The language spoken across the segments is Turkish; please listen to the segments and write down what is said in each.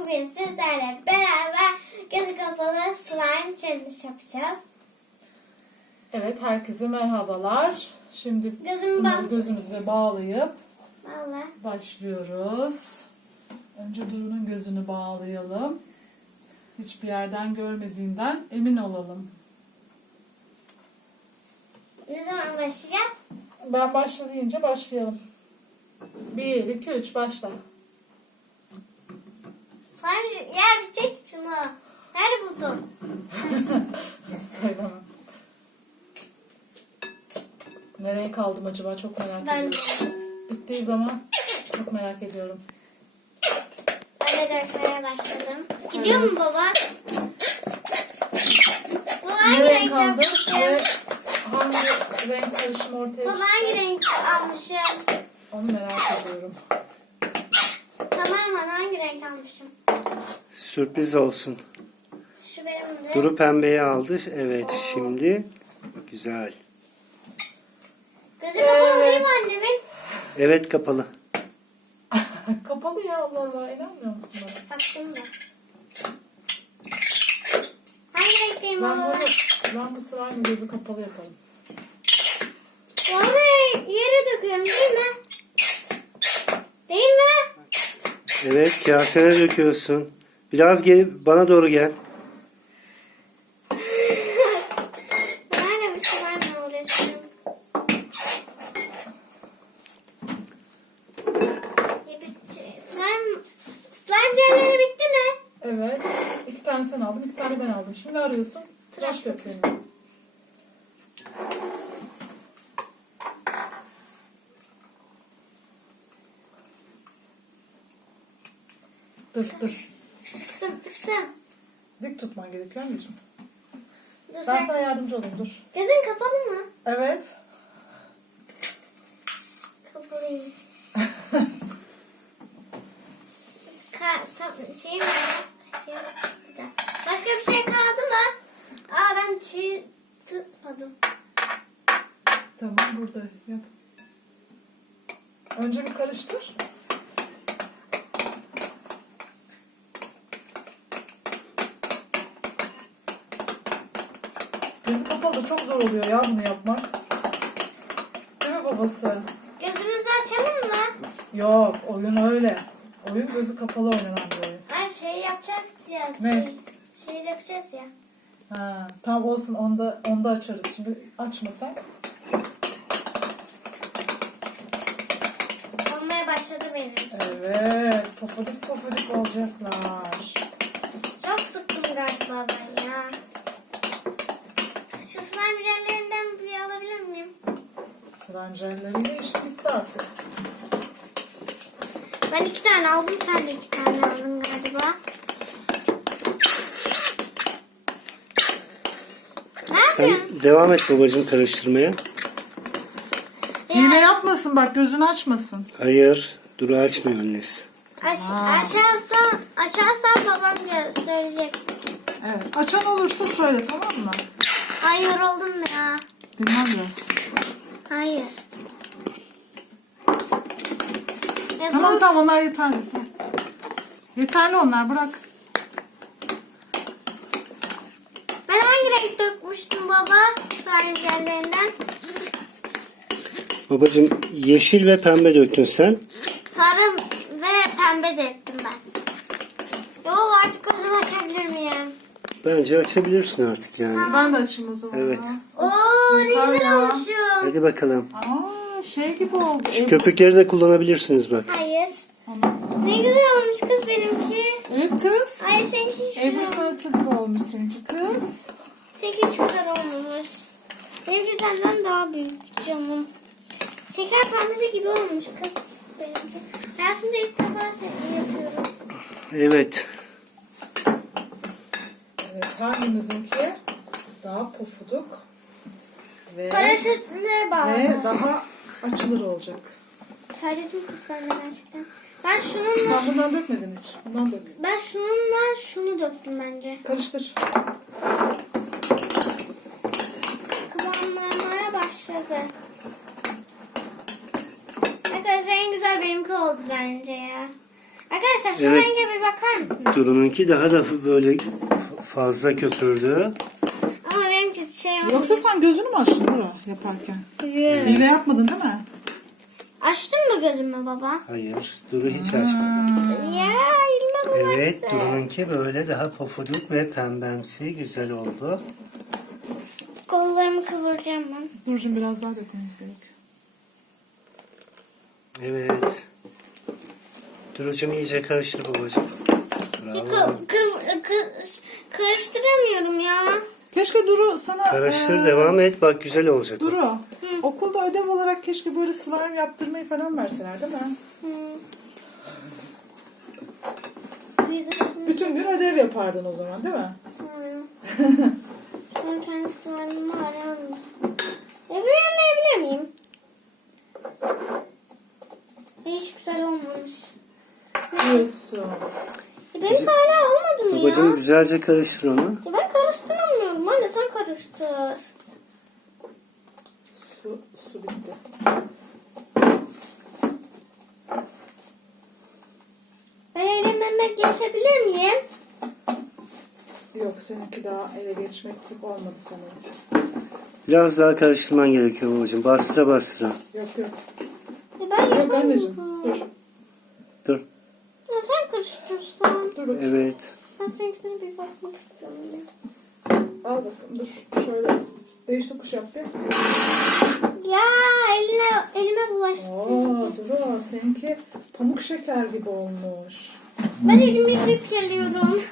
bugün sizlerle beraber gözü kapalı slime challenge yapacağız. Evet herkese merhabalar. Şimdi Gözümü bunları bak- gözümüze bağlayıp Valla. başlıyoruz. Önce Duru'nun gözünü bağlayalım. Hiçbir yerden görmediğinden emin olalım. Ne zaman başlayacağız? Ben başla deyince başlayalım. 1, 2, 3 başla. Slime ya bir çek şunu. Nerede buldun? Söylemem. Nereye kaldım acaba çok merak Ben ediyorum. Bittiği zaman çok merak ediyorum. Ben de dökmeye başladım. Gidiyor mu baba? Baba hangi Ne renk renk aldın yapmışım? ve hangi renk karışımı ortaya Baba hangi çıktı? renk almışım? Onu merak ediyorum. Tamam mı? Hangi renk almışım? Sürpriz olsun. Şu benim de. Duru pembeyi aldı. Evet şimdi güzel. Gözü kapalı değil mi annemin? Evet kapalı. Kapalı ya Allah Allah inanmıyor musun bana? Baktım da. Hangi renkteyim Ben baba? bunu, ben bu slime'ı gözü kapalı yapalım. Oraya yere döküyorum değil mi? Değil mi? Evet kasene döküyorsun. Biraz geri bana doğru gel. Ben hala bir slime'la uğraşıyorum. Şey- Slime, slime jelleri bitti mi? Evet. İki tane sen aldın, iki tane ben aldım. Şimdi arıyorsun. Tıraş köpüğünü. Dur dur. Sıktım sıktım. Dik tutman gerekiyor anneciğim. Dur Ben sen. sana yardımcı olayım dur. Gözün kapalı mı? Evet. Kapalıyım. Ka tam, şey mi? Şey mi? Sıcak. Başka bir şey kaldı mı? Aa ben şey tutmadım. Tamam burada yap. Önce bir karıştır. Gözü kapalı da çok zor oluyor ya bunu yapmak. Değil mi babası? Gözümüzü açalım mı? Yok oyun öyle. Oyun gözü kapalı oynanan bir oyun. Ay şey yapacağız ya. Ne? Şey, şey dökeceğiz ya. Ha, tam olsun onda onda açarız. Şimdi açma sen. Olmaya başladı benim. Evet. Pofadik pofadik olacaklar. Çok sıktım galiba ben ya. Şu slime jellerinden bir alabilir miyim? Slime jelleriyle iş bitti artık. Ben iki tane aldım. Sen de iki tane aldın galiba. Ne Sen yapıyorsun? devam et babacığım karıştırmaya. Hile yapmasın bak gözünü açmasın. Hayır. Duru açmıyor annesi. Aş Aa. aşağısan, aşağısan babam ya söyleyecek. Evet. Açan olursa söyle tamam mı? Ay yoruldum ya. Dinlen biraz. Hayır. Ya Tamam tamam onlar yeterli. Yeterli onlar bırak. Ben hangi renk dökmüştüm baba? Slime jellerinden. Babacığım yeşil ve pembe döktün sen. Sarı ve pembe de ettim ben. Ya baba artık gözümü açabilir miyim? Bence açabilirsin artık yani. Ben de açayım o zaman. Evet. Oo ne Yeter güzel ya. olmuşum. Hadi bakalım. Aa şey gibi oldu. Şu köpükleri de kullanabilirsiniz bak. Hayır. Ne güzel olmuş kız benimki. Evet kız. Ay seninki hiç Ebru güzel sanatı gibi olmuş seninki kız. Seninki hiç güzel olmamış. Benimki senden daha büyük canım. Şeker pembesi gibi olmuş kız benimki. Hayatımda ilk defa şey yapıyorum. Evet. Evet hangimizinki daha pofuduk ve, Paraşütle bağlı. ve daha açılır olacak. Terledim kız benden gerçekten. Ben şununla, Sen bundan dökmedin hiç. Bundan dök. ben şununla şunu döktüm bence. Karıştır. Kıvamlanmaya başladı. Arkadaşlar en güzel benimki oldu bence ya. Arkadaşlar şu Evet. renge bir bakar mısınız? Duru'nunki daha da böyle fazla köpürdü. Ama benimki şey. Yoksa sen gözünü mü açtın Duru yaparken? Hayır. Hile yapmadın değil mi? Açtın mı gözümü baba? Hayır, Duru hiç açmadı. Ya elime bulaştı. Evet, Duru'nunki böyle daha pofuduk ve pembemsi güzel oldu. Kollarımı kıvıracağım ben. Duru'cum biraz daha dökmemiz gerekiyor. Evet. Duru'cum iyice karıştır babacığım. Bravo. Kı- karıştıramıyorum ya. Keşke Duru sana... Karıştır eee, devam et bak güzel olacak. Duru, okulda ödev olarak keşke böyle slime yaptırmayı falan verseler değil mi? Hı. Bütün gün ödev yapardın o zaman değil mi? Hı. Ben kendi slime'ımı arıyorum. Evlenmeyebilir miyim? Hiç güzel olmamış. Diyorsun. E benim hala Babacığım güzelce karıştır onu. Ya Ben karıştıramıyorum. Anne sen karıştır. Su, su bitti. Ben eğlenmeme geçebilir miyim? Yok seninki daha ele geçmeklik olmadı sanırım. Biraz daha karıştırman gerekiyor babacığım. Bastıra bastıra. Yok yok. E ben Yok yapamam. anneciğim dur. Dur. Ya sen karıştırsan. Dur bakayım. Evet. Ben seninkine bir bakmak istiyorum. Al bakalım dur. Şöyle değiş tokuş yap bir. Ya eline, elime bulaştı. Oo Duru seninki pamuk şeker gibi olmuş. Ben elimi yıkayıp geliyorum.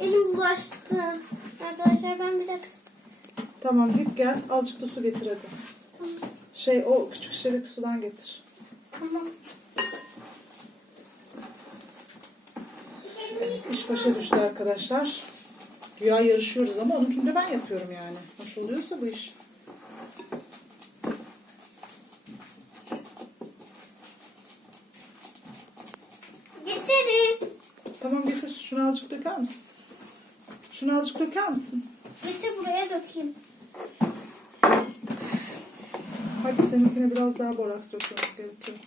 Elim bulaştı. Arkadaşlar ben bir dakika. Tamam git gel azıcık da su getir hadi. Tamam. Şey o küçük şişedeki sudan getir. Tamam. Başa düştü arkadaşlar. Güya yarışıyoruz ama onunkini de ben yapıyorum yani. Nasıl oluyorsa bu iş. Getirin. Tamam getir. Şunu azıcık döker misin? Şunu azıcık döker misin? Getir buraya dökeyim. Hadi seninkine biraz daha boraks dökmemiz gerekiyor.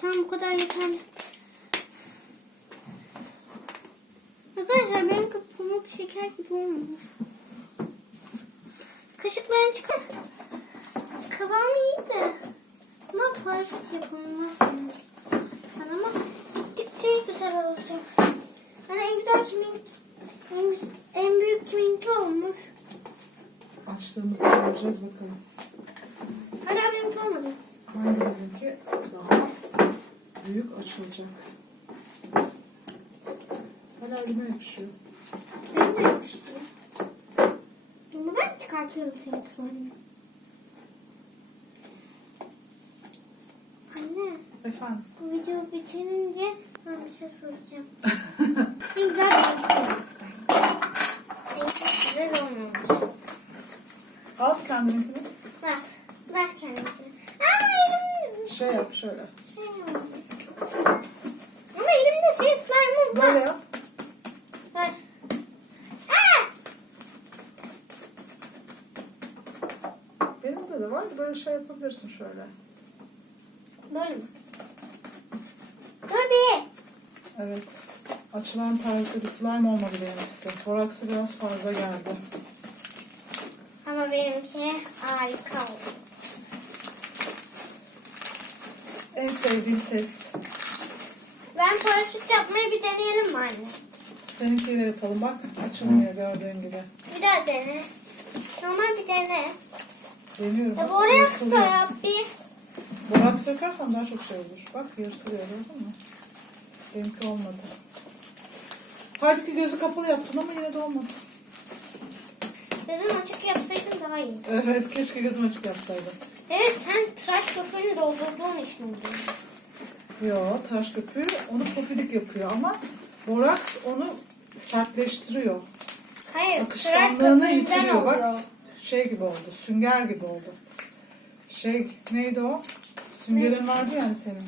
Tamam bu kadar yeterli. Arkadaşlar benim pamuk şeker gibi olmuş. Kaşıklarını çıkar. Kıvamı iyi de. Paraşüt yapımı nasıl? Ama gittikçe güzel olacak. Yani en güzel kimin en, en büyük kiminki olmuş. Açtığımızda göreceğiz bakalım. Hala benimki olmadı. Hangi bizimki daha büyük açılacak. Hala elime yapışıyor. Ben de yapmıştım. Şimdi ben çıkartıyorum senin slime'ını. Anne, Efendim. bu video bitirince ben bir şey soracağım. en güzel benimki. Benimki güzel olmamış. Al kendininkini. Ver, ver kendininkini. Aa, elim Şey yap şöyle. şey olmuş. Ama elimde şey slime'ım var. Böyle yap. Ver. Aa! Benim de de var. Böyle şey yapabilirsin şöyle. Böyle mi? Tabii. Evet. Açılan tarzda bir slime olmadı benimkisi. Boraksı biraz fazla geldi. Ama benimki harika oldu. En sevdiğim ses. Ben paraşüt yapmayı bir deneyelim mi anne? Seninkiyle yapalım bak. Açılmıyor gördüğün gibi. Bir daha dene. Normal bir dene. Deniyorum. Ya bak, oraya kısa yap bir. Boraks dökersem daha çok şey olur. Bak yırtılıyor gördün mü? Benimki olmadı. Halbuki gözü kapalı yaptım ama yine de olmadı. Gözün açık yapsaydın daha iyi. Evet keşke gözüm açık yapsaydım. Evet sen tıraş köpüğünü doldurduğun için oluyor. Yo tıraş köpüğü onu pofidik yapıyor ama boraks onu sertleştiriyor. Hayır tıraş Akışkanlığını köpüğünden yitiriyor bak. oluyor. Şey gibi oldu. Sünger gibi oldu. Şey neydi o? Süngerin vardı yani senin.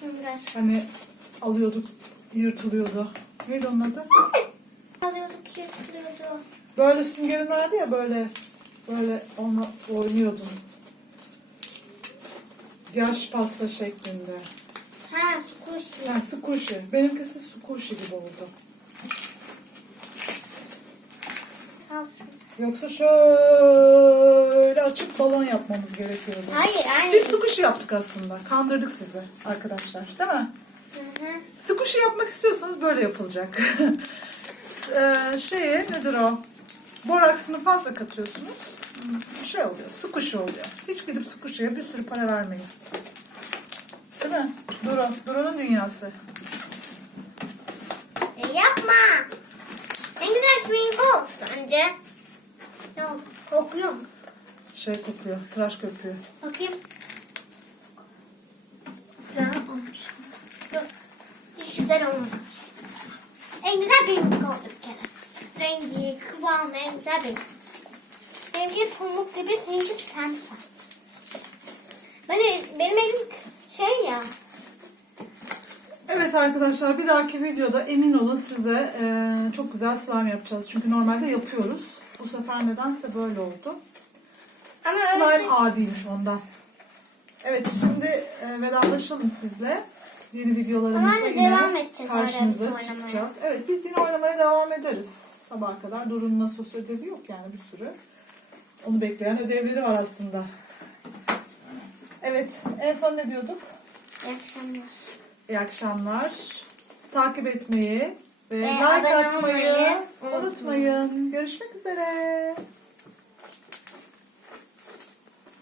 Sünger. Hani alıyorduk yırtılıyordu. Neydi onun adı? Alıyorduk yırtılıyordu. Böyle süngerin vardı ya böyle böyle onunla oynuyordun. Yaş pasta şeklinde. Ha squishy. Yani squishy. Benimkisi squishy gibi oldu. Şunu. Yoksa şöyle açıp balon yapmamız gerekiyordu. Hayır anne. Biz squishy yaptık aslında. Kandırdık sizi arkadaşlar. Değil mi? Hı hı. Squishy yapmak istiyorsanız böyle yapılacak. ee, şeye nedir o? Boraksını fazla katıyorsunuz. Şey oluyor, squishy oluyor. Hiç gidip squishy'ye bir sürü para vermeyin. Değil mi? Duru, Duru'nun dünyası. E, yapma. En güzel kimin bu sence? Kokuyor mu? Şey kokuyor, tıraş köpüğü. Bakayım. Güzel olmuş. Yok. Hiç güzel olmamış. En güzel benimki oldu bir kere. Rengi, kıvamı en güzel benim. Benimki pamuk gibi, seninki sen Ben, benim elim şey ya. Evet arkadaşlar bir dahaki videoda emin olun size e, çok güzel slime yapacağız. Çünkü normalde yapıyoruz. Sefer nedense böyle oldu. Ama Slime adiymiş ondan. Evet şimdi e, vedalaşalım sizle. Yeni videolarımızda Ama yine devam edeceğiz karşınıza oynamaya. çıkacağız. Evet biz yine oynamaya devam ederiz. Sabaha kadar. Duru'nun nasıl ödevi yok yani bir sürü. Onu bekleyen ödevleri var aslında. Evet en son ne diyorduk? İyi akşamlar. İyi akşamlar. Takip etmeyi Ve like abone atmayı olmayı unutmayın. Görüşmek üzere.